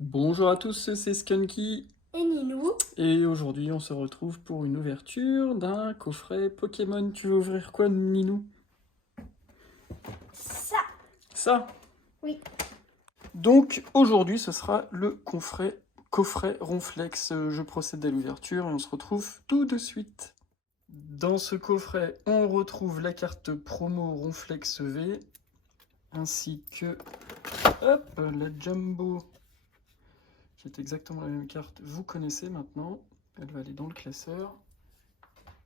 Bonjour à tous, c'est Skunky Et Ninou. et aujourd'hui on se retrouve pour une ouverture d'un coffret Pokémon. Tu veux ouvrir quoi, Ninou? Ça. Ça. Oui. Donc aujourd'hui ce sera le coffret Ronflex. Je procède à l'ouverture et on se retrouve tout de suite. Dans ce coffret on retrouve la carte promo Ronflex V ainsi que hop, la Jumbo qui est exactement la même carte. Vous connaissez maintenant, elle va aller dans le classeur.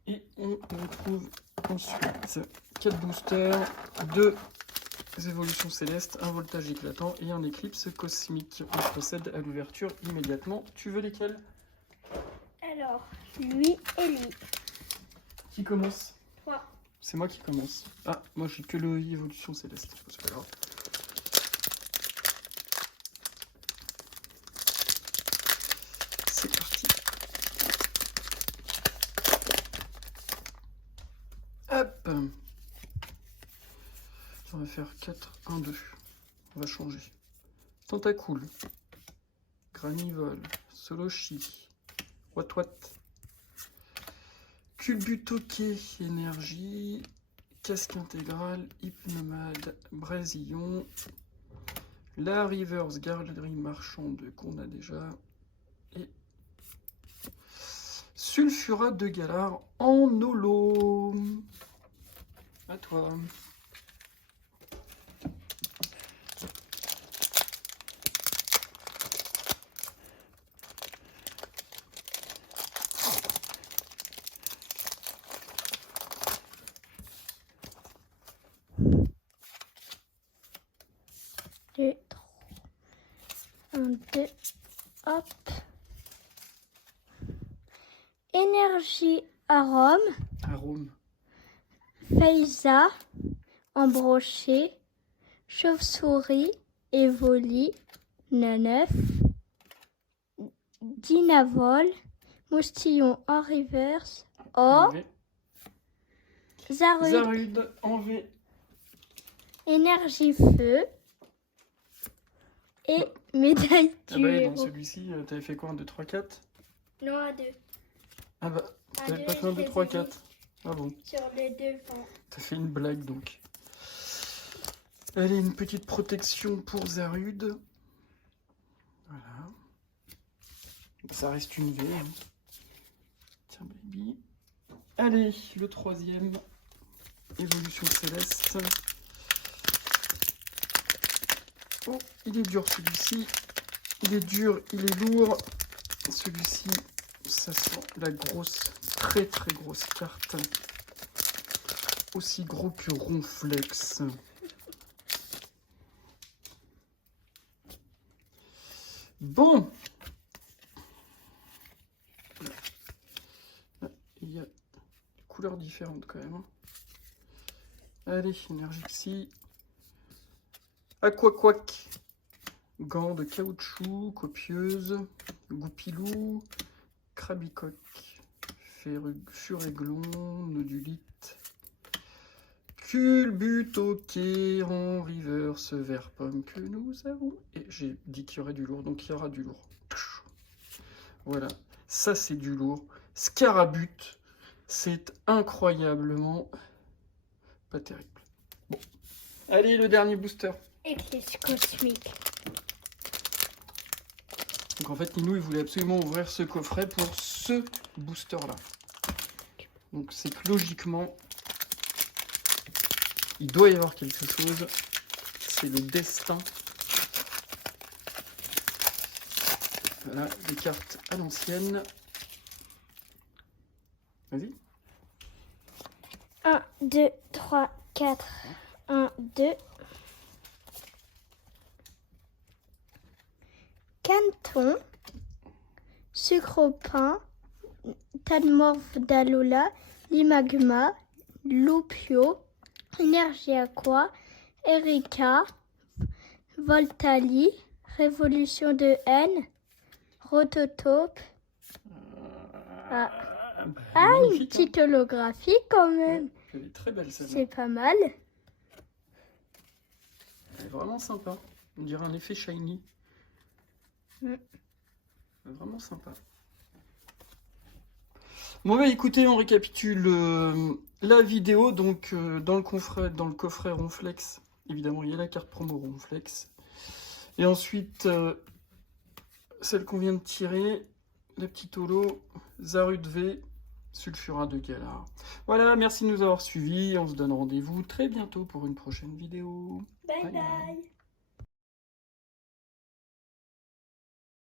Et on retrouve ensuite 4 boosters, 2 évolutions célestes, un voltage éclatant et un éclipse cosmique. On procède à l'ouverture immédiatement. Tu veux lesquels? Alors, lui et lui. Qui commence? 3. C'est moi qui commence. Ah, moi j'ai que le évolution céleste. C'est pas grave. C'est parti. Hop. On va faire 4, 1, 2. On va changer. Tentacool, Granivol, Solochi, Watwat, Culbutoke, Énergie, Casque Intégral, Hypnomade, Brésillon, la Reverse Galerie Marchande qu'on a déjà, et Sulfura de Galar en holo. À toi. Deux, 3. 1, 2. Hop. Énergie arôme. Arôme. Faiza. Embroché. Chauve-souris. Evoli. Neuf. Dinavol. Moustillon en reverse. En Or. V. Zarude. Zarude en V. Énergie feu. Et médaille Ah bah, du dans héros. celui-ci, t'avais fait quoi? 1, 2, 3, 4? Non, à 2. Ah bah, À t'avais deux, pas fait 1, je 2, les 3, ai 4. Ah bon, Sur les devants. t'as fait une blague donc. Allez, une petite protection pour Zarude. Voilà. Ça reste une V. Hein. Tiens, baby. Allez, le troisième. Évolution céleste. Oh, il est dur celui-ci. Il est dur, il est lourd. Celui-ci, ça sent la grosse, très très grosse carte. Aussi gros que Ronflex. Bon. Il y a des couleurs différentes quand même. Allez, Energixie. Aquaquac. Gants de caoutchouc, copieuse. Goupilou. Crabicoc. Furéglon. Nodulite. Culbutoque en reverse vert pomme que nous avons. Et j'ai dit qu'il y aurait du lourd, donc il y aura du lourd. Voilà, ça c'est du lourd. Scarabut, c'est incroyablement pas terrible. Bon. Allez, le dernier booster. Éclipse cosmique. Donc en fait, Ninou, il voulait absolument ouvrir ce coffret pour ce booster-là. Donc c'est que logiquement, il doit y avoir quelque chose. C'est le destin. Voilà, des cartes à l'ancienne. Vas-y. 1, 2, 3, 4. 1, 2. Canton. Sucre au pain. Tadmorphe d'Alola. Limagma. Lupio. Énergie Aqua. Erika. Voltali. Révolution de haine. Rototope. Ah, une Magnifique, petite holographie quand même. Ouais, elle est très belle celle-là. C'est pas mal. Elle est vraiment sympa. On dirait un effet shiny. Mm. Vraiment sympa. Bon bah écoutez, on récapitule la vidéo. Donc dans le coffret Ronflex, évidemment il y a la carte promo Ronflex. Et ensuite, celle qu'on vient de tirer, la petite holo, Zarud V, Sulfura de Galar. Voilà, merci de nous avoir suivis. On se donne rendez-vous très bientôt pour une prochaine vidéo. Bye bye.